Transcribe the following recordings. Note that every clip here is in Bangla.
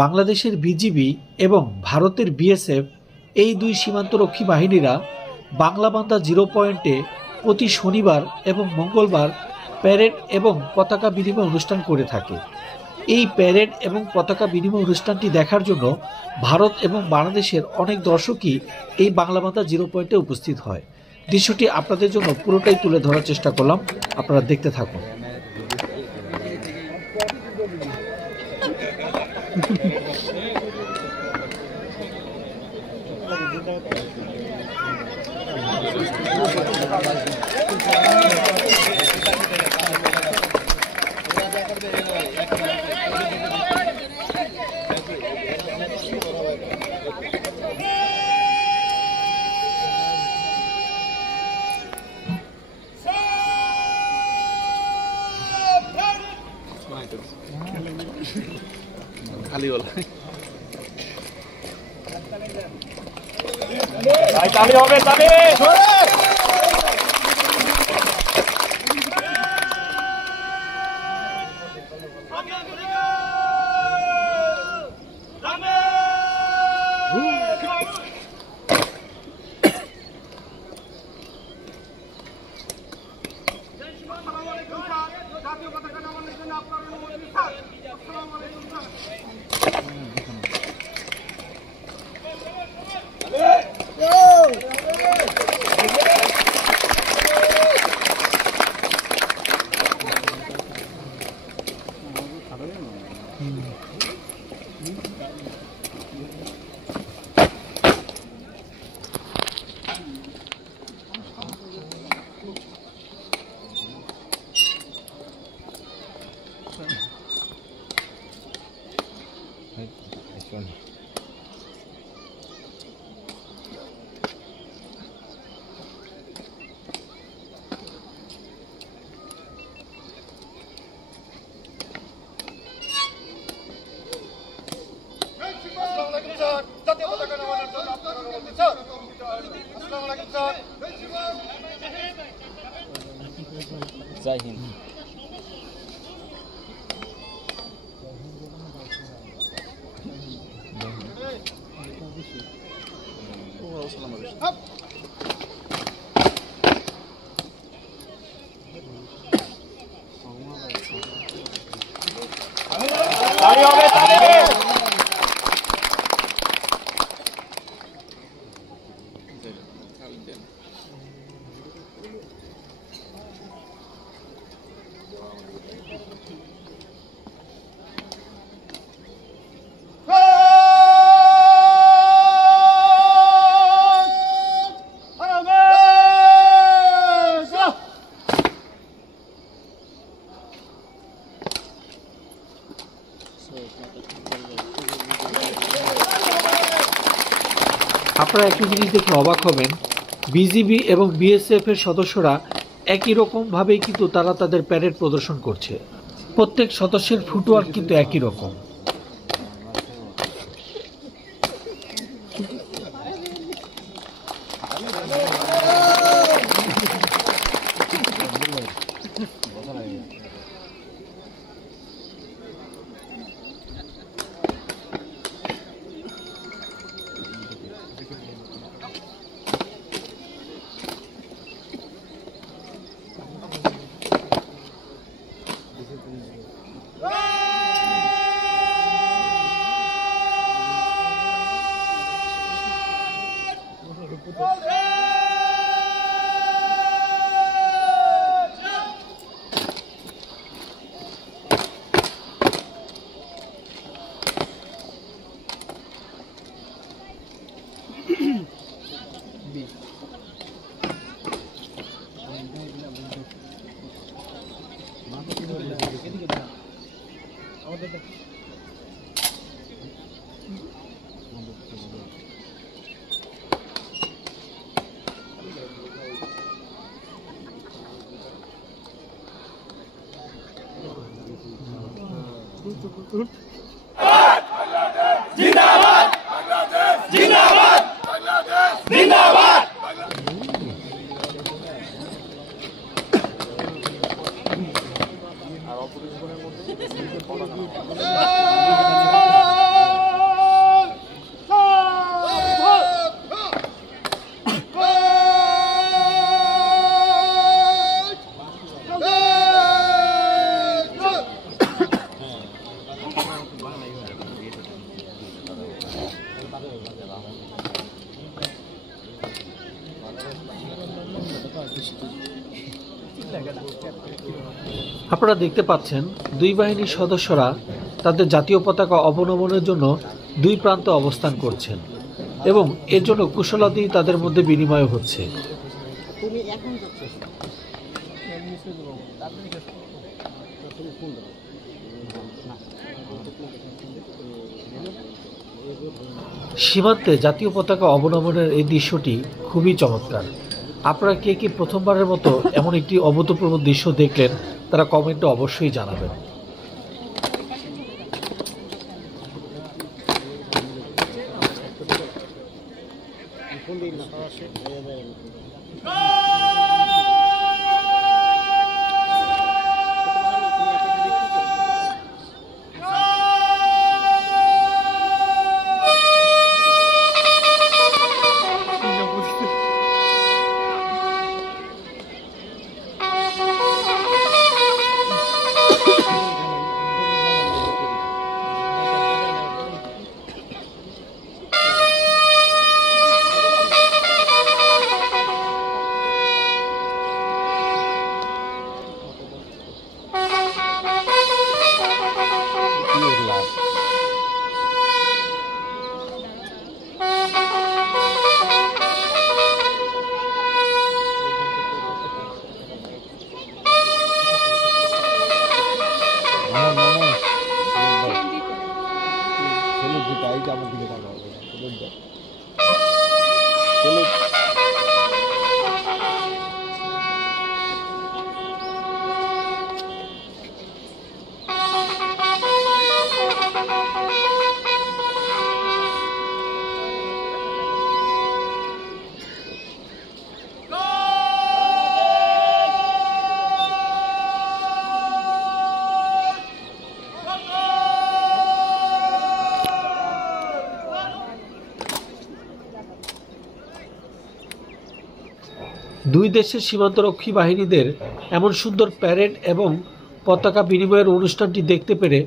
বাংলাদেশের বিজিবি এবং ভারতের বিএসএফ এই দুই সীমান্তরক্ষী বাহিনীরা বাংলাবান্ধা জিরো পয়েন্টে প্রতি শনিবার এবং মঙ্গলবার প্যারেড এবং পতাকা বিনিময় অনুষ্ঠান করে থাকে। এই প্যারেড এবং পতাকা বিনিময় অনুষ্ঠানটি দেখার জন্য ভারত এবং বাংলাদেশের অনেক দর্শকই এই বাংলাবান্ধা জিরো পয়েন্টে উপস্থিত হয়। দৃশ্যটি আপনাদের জন্য পুরোটাই তুলে ধরার চেষ্টা করলাম, আপনারা দেখতে থাকুন। खाली वाला ताली हो गए ताली जय हिंद। আপনারা একটি জিনিস দেখে অবাক হবেন, বিজিবি এবং বিএসএফ এর সদস্যরা একই রকমভাবেই কিন্তু তারা তাদের প্যারেড প্রদর্শন করছে। প্রত্যেক সদস্যের ফুটওয়ার্ক কিন্তু একই রকম। जिंदाबाद जिंदाबाद जिंदाबाद। আপনারা দেখতে পাচ্ছেন দুই বাহিনীর সদস্যরা তাদের জাতীয় পতাকা অবনমনের জন্য দুই প্রান্তে অবস্থান করছেন এবং এর জন্য কুশলাদি তাদের মধ্যে বিনিময় হচ্ছে। সীমান্তে জাতীয় পতাকা অবনমনের এই দৃশ্যটি খুবই চমৎকার। আপনারা কে কে প্রথমবারের মতো এমন একটি অভূতপূর্ব দৃশ্য দেখলেন তারা কমেন্টে অবশ্যই জানাবেন। দুই দেশের সীমান্তরক্ষী বাহিনীদের এমন সুন্দর প্যারেড এবং পতাকা বিনিময়ের অনুষ্ঠানটি দেখতে পেরে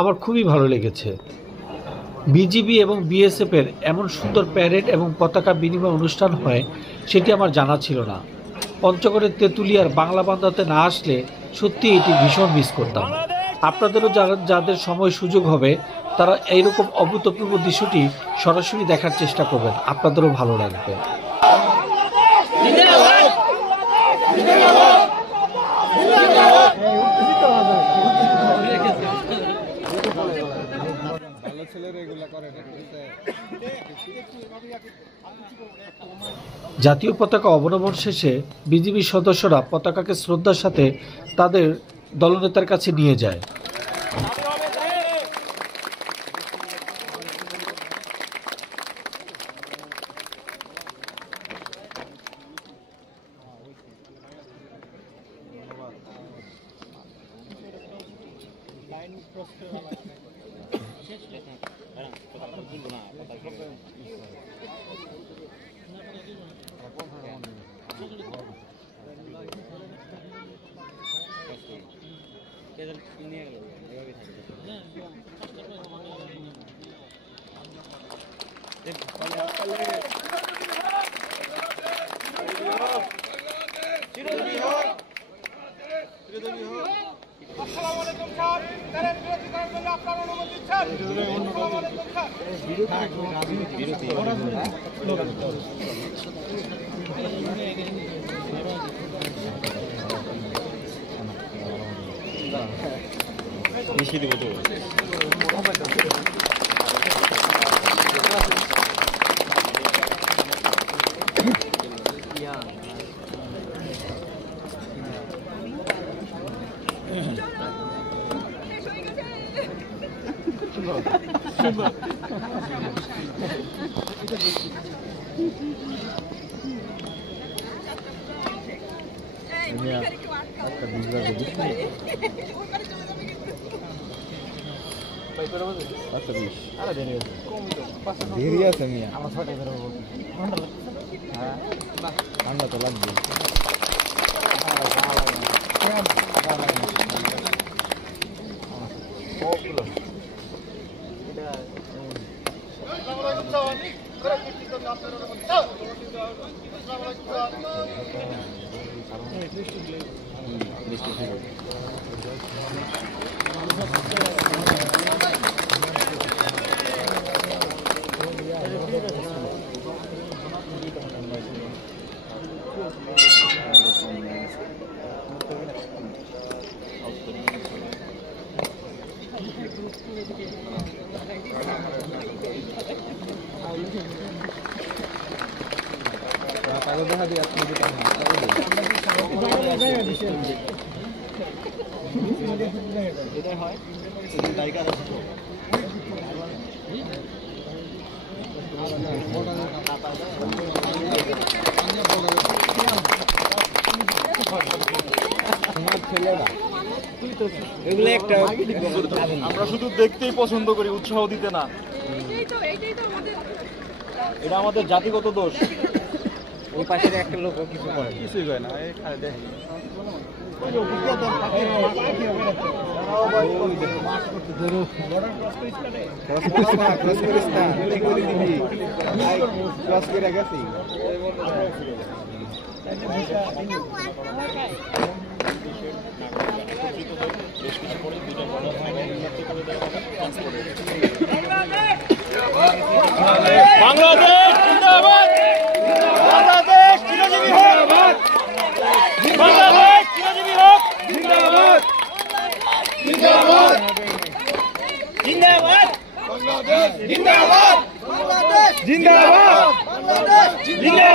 আমার খুবই ভালো লেগেছে। বিজিবি এবং বিএসএফের এমন সুন্দর প্যারেড এবং পতাকা বিনিময় অনুষ্ঠান হয় সেটি আমার জানা ছিল না। পঞ্চগড়ের তেঁতুলিয়ার বাংলা বান্ধাতে না আসলে সত্যি এটি ভীষণ মিস করতাম। আপনাদেরও যাদের সময় সুযোগ হবে তারা এইরকম অভূতপূর্ব দৃশ্যটি সরাসরি দেখার চেষ্টা করবেন, আপনাদেরও ভালো লাগবে। জাতীয় পতাকা অবনমন শেষে বিজিবি সদস্যরা পতাকাকে শ্রদ্ধার সাথে তাদের দলনেতার কাছে নিয়ে যায়। ঠান্ডা তো লাগবে। কাগজ দেখা দিয়ে আপনি দিতে এটাই হয় এগুলো একটা আমরা শুধু দেখতেই পছন্দ করি, উৎসাহ দিতে না। এটা আমাদের জাতিগত দোষ। ওই পাশের একটা লোক কিছু করে কিছুই হয় না, এই খালি দেখে। বাংলাদেশ জিন্দাবাদ, বাংলাদেশ চিরজীবী হোক, বাংলাদেশ চিরজীবী হোক, জিন্দাবাদ জিন্দাবাদ জিন্দাবাদ বাংলাদেশ জিন্দাবাদ বাংলাদেশ জিন্দাবাদ বাংলাদেশ জিন্দাবাদ।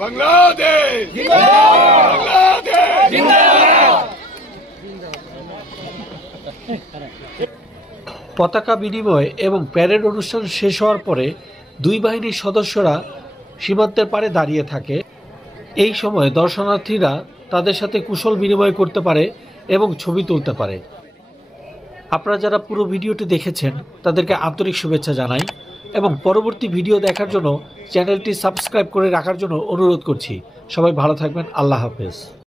বাংলাদেশ জিন্দাবাদ বাংলাদেশ জিন্দাবাদ। পতাকা বিনিময় এবং প্যারেড অনুষ্ঠান শেষ হওয়ার পরে দুই বাহিনীর সদস্যরা সীমান্তের পাড়ে দাঁড়িয়ে থাকে। এই সময় দর্শনার্থীরা তাদের সাথে কুশল বিনিময় করতে পারে এবং ছবি তুলতে পারে। আপনারা যারা পুরো ভিডিওটি দেখেছেন তাদেরকে আন্তরিক শুভেচ্ছা জানাই এবং পরবর্তী ভিডিও দেখার জন্য চ্যানেলটি সাবস্ক্রাইব করে রাখার জন্য অনুরোধ করছি। সবাই ভালো থাকবেন। আল্লাহ হাফেজ।